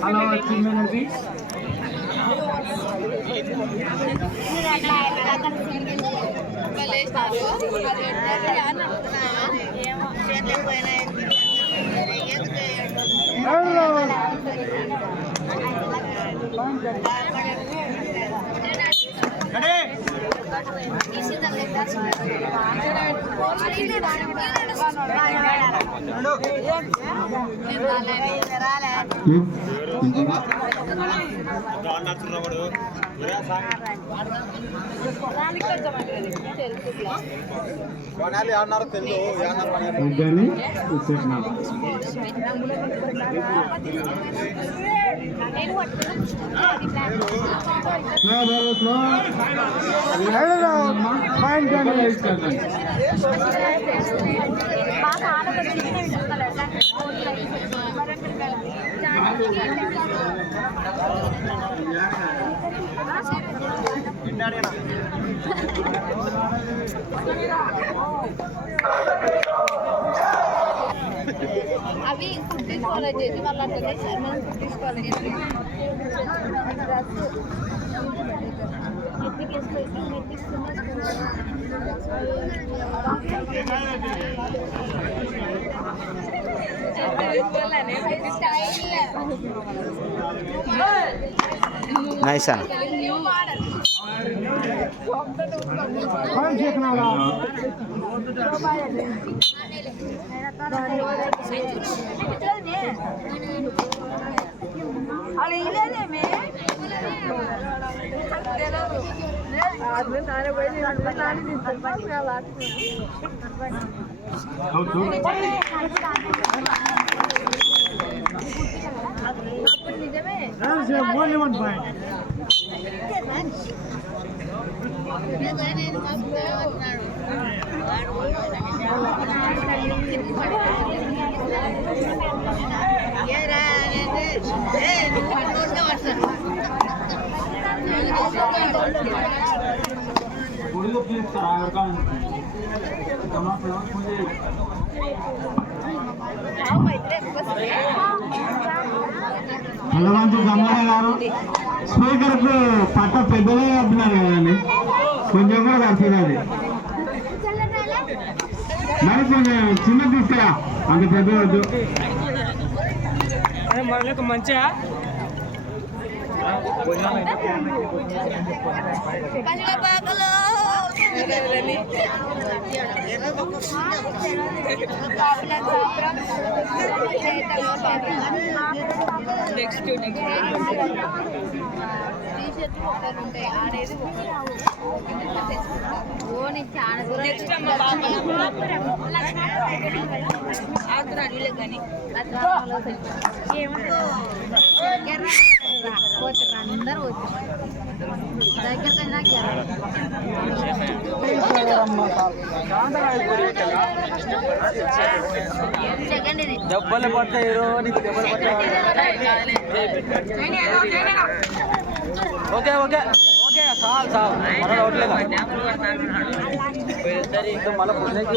Hello చిన్నది అవి కుట్టించుకోవాలి చేసి వాళ్ళు అట్లా చేశారు మనం కుట్టించుకోవాలి చేసి నైస్ అన్న భగవంతుడు గమ్మయ్య గారు స్పీకర్కు పట్ట పెద్దలే అంటున్నారు కదండి, కొంచెం కూడా కనిపించదు. మరి కొంచెం చిన్న తీసుకురా, అంత పెద్ద వద్దు. మనకు మంచిగా నెక్స్ట్ ఉంటాయి ఆడేది చాలా కానీ ఏమంటారు అందరూ దెబ్బలు పడతాయి, దెబ్బలు పడతాయి. ఓకే ఓకే ఓకే చాలు చాలు మన రోడ్లేదు మళ్ళీ పొద్దుకి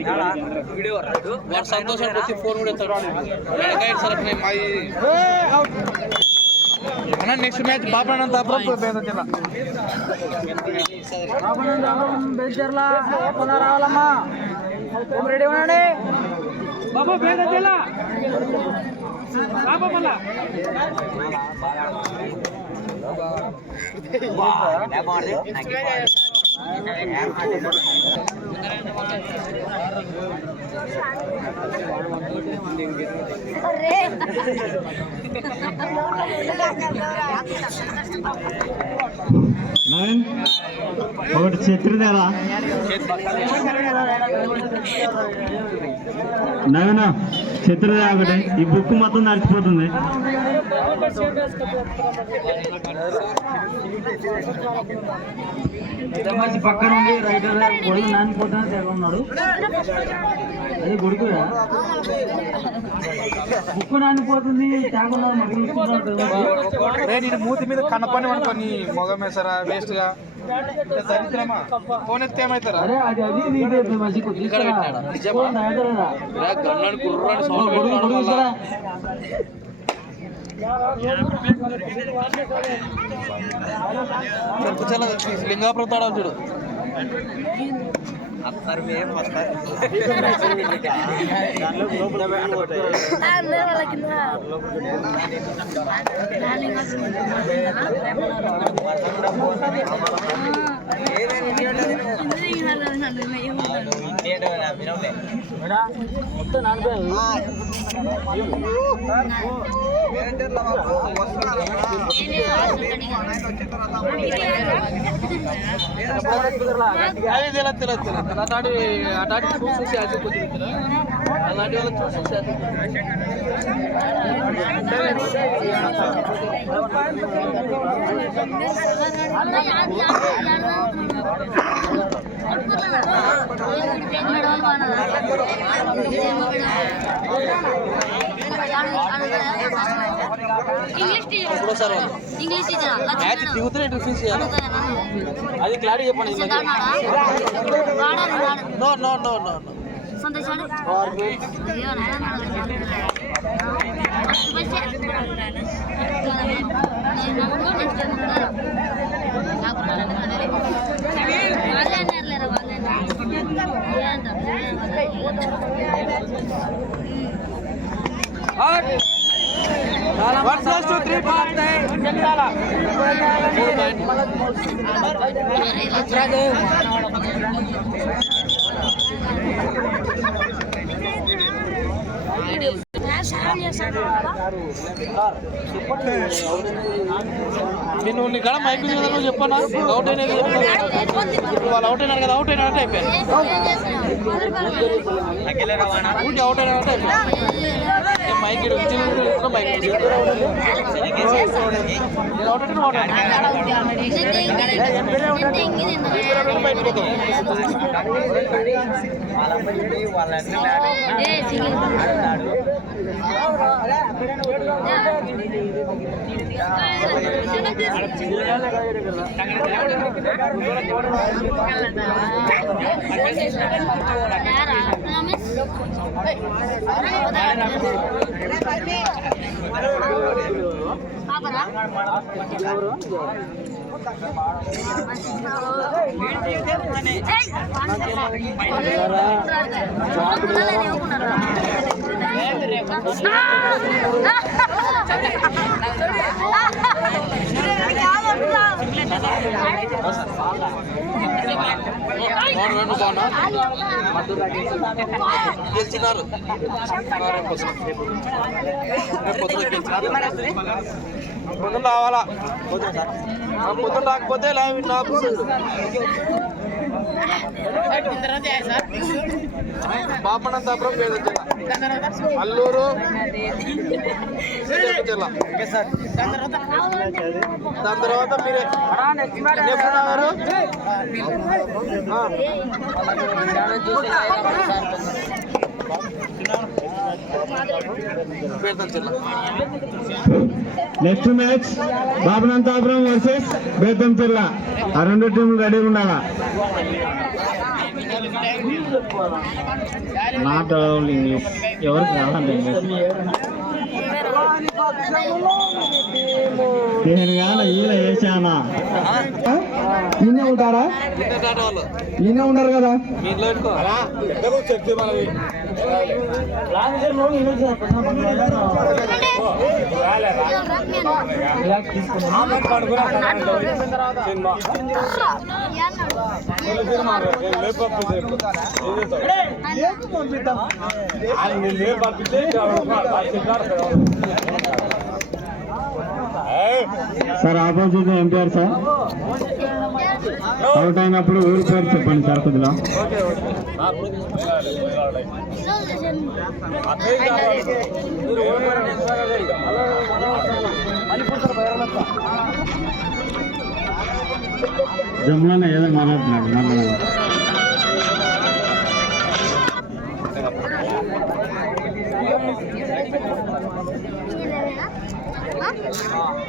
అప్పుడే సంతోషం ఫోన్ కూడా అన్న నెక్స్ట్ మ్యాచ్ బాపనంత రావాలమ్మా రెడీ ఉండండి బాబు బేదలా బాబా మళ్ళా నవీన్ ఒకటి చిత్రదేలా నవీన చిత్రదే ఒకటి ఈ బుక్ మొత్తం నడిచిపోతుంది. పక్కన రైటర్ గొడుగు నానిపోతున్నా తెగ ఉన్నాడు. అది గొడుగు బుక్ నానిపోతుంది నేను మూతి మీద కనపని అనుకోని మొగం వేసారా వేస్ట్ గా దరిద్రమా ఫోన్ ఎత్తే ఏమవుతారా? లింగాపురం తాడా చూడు. అలాంటి చూసి అలాంటి వాళ్ళ చూసి అది క్లారిటీ చెప్పండి. నో నో నో నో నేను నీ కడ మైక్ చెప్పనా? అవుట్ అయినది వాళ్ళు అవుట్ అయినారు కదా, అవుట్ అయినట్టు అయిపోయాను. అవుట్ అయినట్టు అయిపోయాను. మైక్ మైక్ గెలిచినారు. పొద్దున రావాలా, పొద్దున రాకపోతే నాకు బాపనంతాపురం అల్లూరు జిల్లా. దాని తర్వాత మీరే నెక్స్ట్ మ్యాచ్ బాపనంతాపురం వర్సెస్ బేతంచెర్ల. ఆ రెండు టీంలు రెడీగా ఉండాలా. నాట్ ఓన్లీ ఇంగ్లీష్, ఎవరికి రాదండి ఇంగ్లీష్. నేను కానీ ఈయన వేసానా ఈయనే ఉంటారా? ఈయనే ఉంటారు కదా. Sir opposite MPR sir out అయినప్పుడు ఊరి పేరు చెప్పండి సార్ కొద్దిగా. జమ్లానే ఏదో మాట్లాడుతున్నాడు.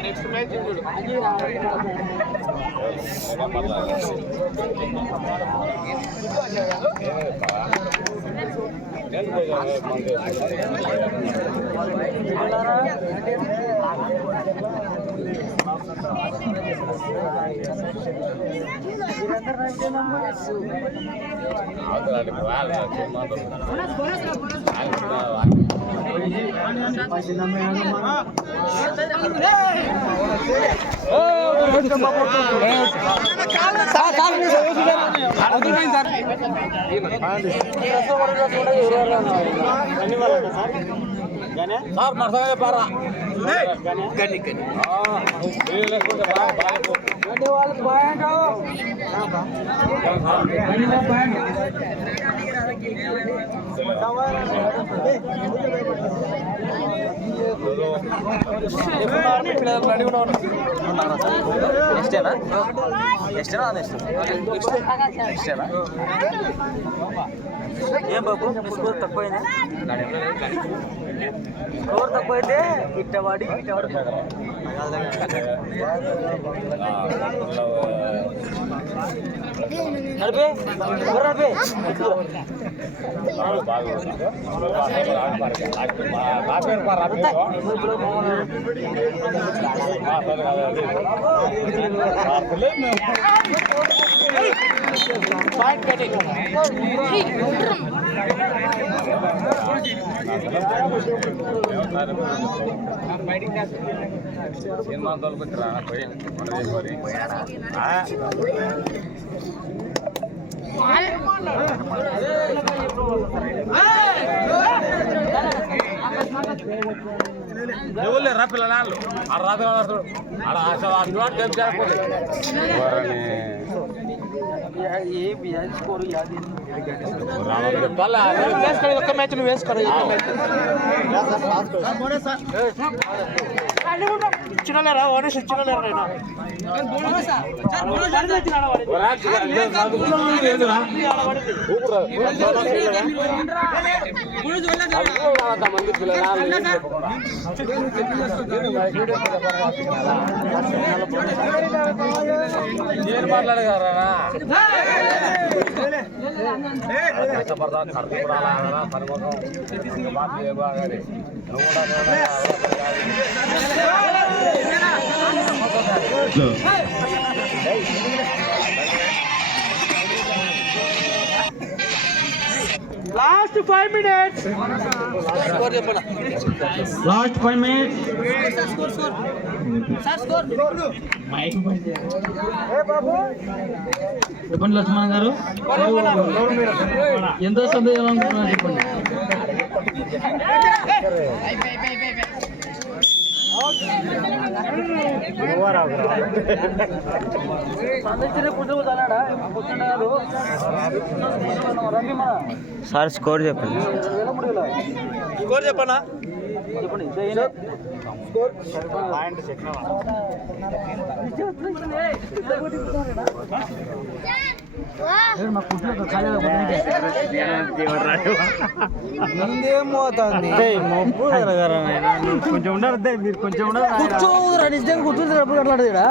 నెక్స్ట్ మ్యాచ్ చూడు. సార్ మరసగా పారా ఏం బాబు స్కోర్ తక్కువైంది స్కోర్ తక్కువైతే ఇట్టవాడి నడిపే నడిపే సినిమా తోలుకొచ్చిరా ఎవరు రా పిల్లలు ఆ రాత్రి ఆడ ఒక్క మ్యాచ్ నువ్వు వేసుకోవాలి. ఇచ్చినలేరా ఓనేసి ఇచ్చినలేరా నేను మాట్లాడగలరా లాస్ట్ 5 minutes. Last 5 minutes. చెప్పండి లక్ష్మణ్ గారు, ఎంత సందేహం అనుకున్నారు చెప్పండి. సార్ స్కోర్ చెప్పండి. స్కోర్ చెప్పనా? కొంచెం ఉండాలి, మీరు కొంచెం ఉండాలి. నిజంగా కూర్చుంటున్నప్పుడు అట్లాడేడా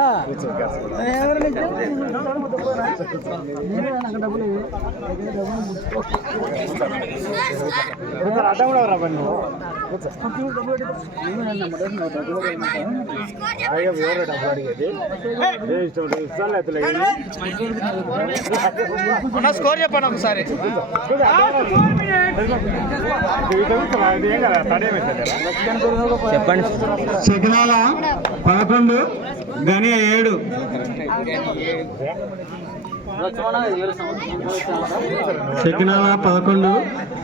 అడ్డం కూడా రాబండి నువ్వు వేరే డబ్బులు అడిగేది ఇస్తాను అన్న స్కోర్ చెప్పండి ఒకసారి. చెప్పండి. శకినాల 11 గని 7. శకినాల 11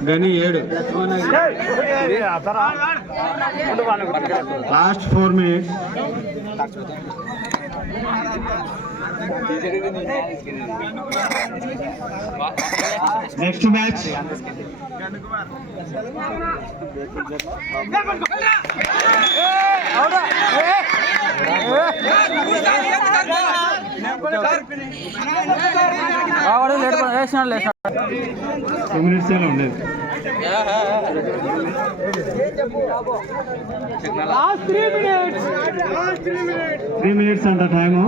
గని 7. Last 4 minutes. Next match minutes ఉండేది. 3 minutes అంట టైము.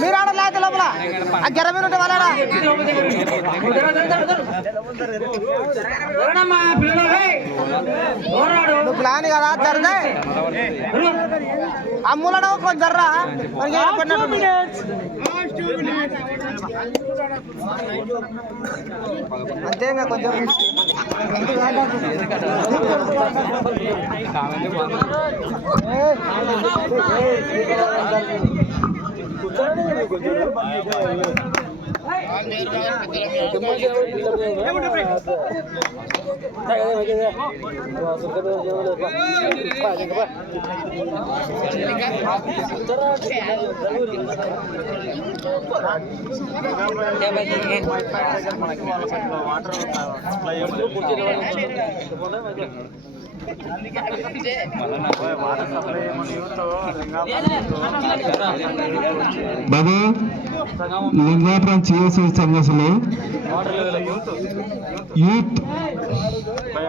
మీరు ఆడలేదు లోపల ఆ గెర మీరు ఉంటే వాళ్ళ నువ్వు ప్లాన్ కదా జరదే అమ్ములను కొంచెం జర్రా అంతే కొంచెం బాబు లింగాపురం చిఎస్సి సర్వీసులు యూత్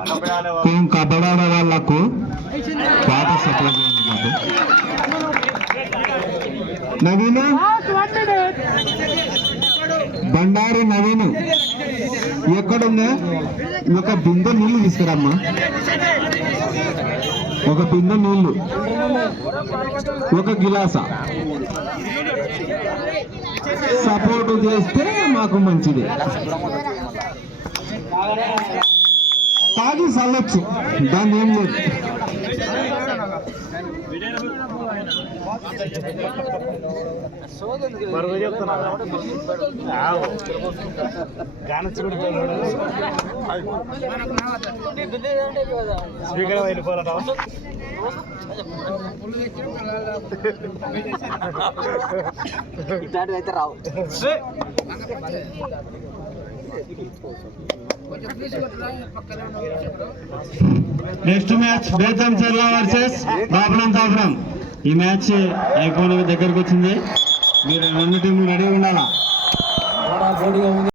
కబడ్డీ ఆడే వాళ్ళకు వాటర్ సప్లై చేయండి బాబు. నవీను బండారి నవీను ఎక్కడుందా? ఒక బిందె నీళ్లు తీసుకురమ్మా. ఒక బిందె నీళ్లు, ఒక గిలాస సపోర్ట్ చేస్తే మాకు మంచిది. తాగి చల్లొచ్చు, దాన్ని ఏం లేదు. ఇట్లాంటివి అయితే రావు. నెక్స్ట్ మ్యాచ్ బేతం చెర్ల వర్సెస్ బాపురం. ఈ మ్యాచ్ అయిపోయిన దగ్గరకు వచ్చింది. మీరు 2 టీంలు రెడీగా ఉండాలా.